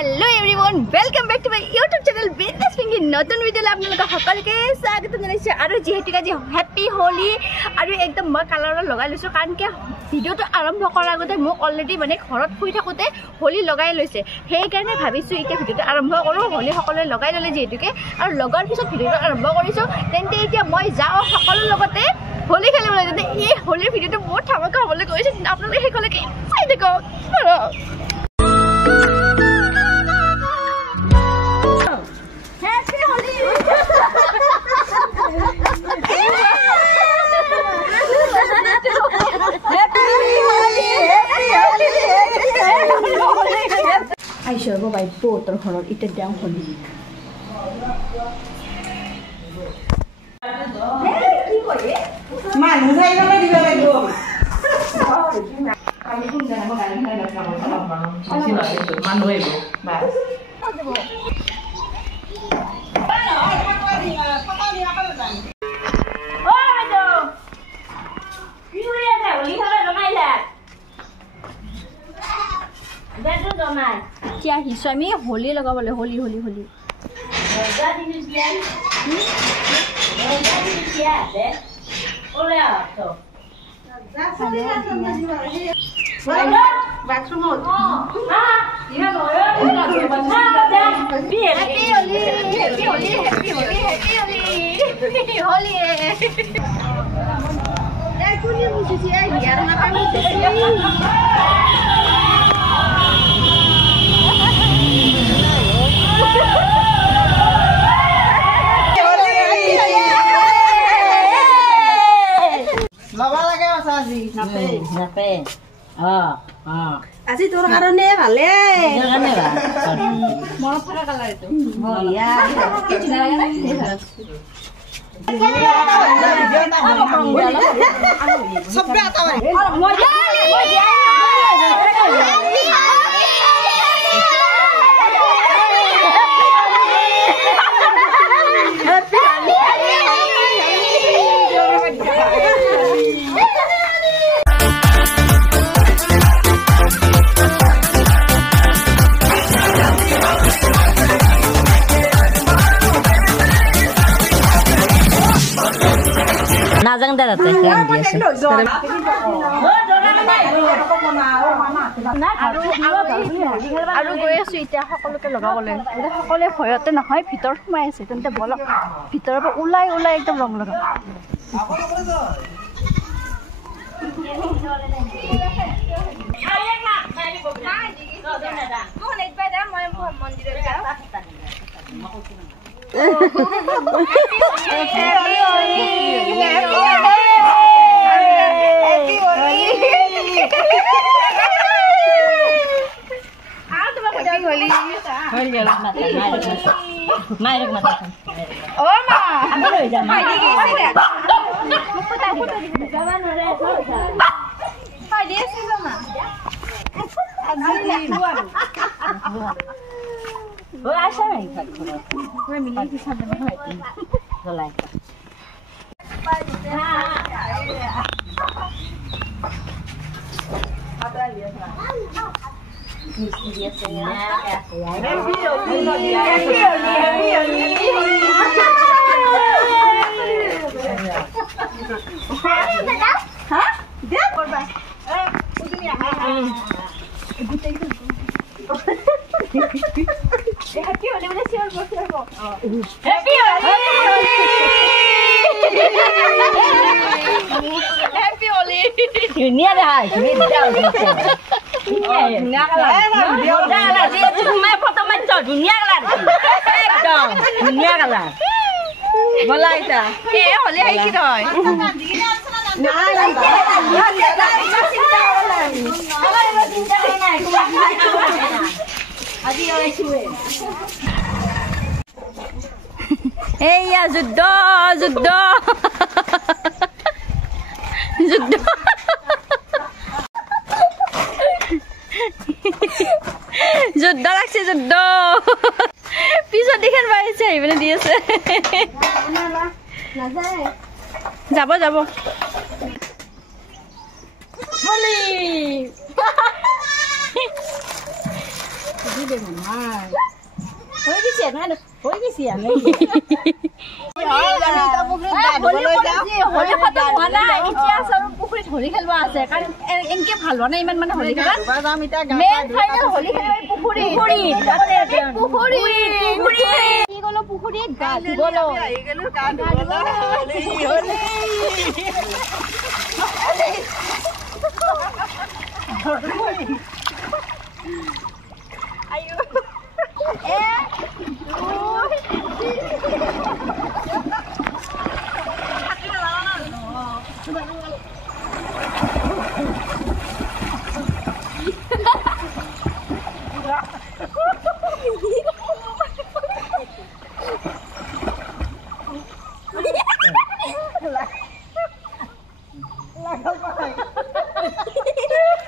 Hello everyone welcome back to my YouTube channel business Pinky नतुन video आपलोक सकलोके स्वागत जनाइछु आरो जेहेतु आज हैप्पी होली आरो एकदम म कलर लगाइ लैछु कारण के भिडिओটো आरम्भ কৰাৰ আগতে মোক অলৰেডি মানে ঘৰত শুই থাকোতে होली लगाइ লৈছে সেই কাৰণে ভাবিছো এতিয়া भिडिओটো आरम्भ কৰো होली সকলে लगाइ ললে যেহেতুকে আৰু লগাৰ পিছত भिडिओটো आरम्भ কৰিছো তেন্তে এতিয়া মই যাও সকলৰ লগতে होली খেলিবলৈ যেনে এই होली भिडिओটো বহুত ধামাকা হ'বলৈ গৈছে আপোনালোকে হেকলৈকে চাই দেখক I should go by boat or horror eat it down for me. Man, who's I gonna do that? क्या हिस्सा में होली लगा बोले होली होली होली আজি তোৰ কাৰণে ভালে মনত থকা কালাৰ এইটো বঢ়িয়া সবে আটা Nazang dah datang kan dia. আৰু গৈ আছো এতিয়া সকলোকে লগাবলৈ সকলোৱে ভয়তে নহয় ভিতৰত সোমাই আছে তেন্তে বলক ভিতৰৰ পৰা ওলাই ওলাই একদম ৰং লগাম Dunia dah, ini dah. Dunia kalah. Dah lah, dia tu main foto mencol dunia kalah. Ekdom, dunia kalah. Mulai dah. Holi है कि নহয় Eya যুদ্ধ যুদ্ধ যুদ্ধ যুদ্ধ লাগছে যুদ্ধ পিছত দেখেন বাড়িছে এইবেলে দি আছে যাব যাব होली হৈ গৈছে নহয় হৈ গৈছে আমি হোলী খতম হোৱা নাই এতিয়া আচল পুখুৰীত হোলী খেলিব আছে কাৰণ এনেকে ভাল হোৱা নাই ইমান মানে হোলী খেলা মেইন ফাইনেল হোলী খেলিব পুখুৰীত কি গ'লো পুখুৰীত গা ধুবলৈ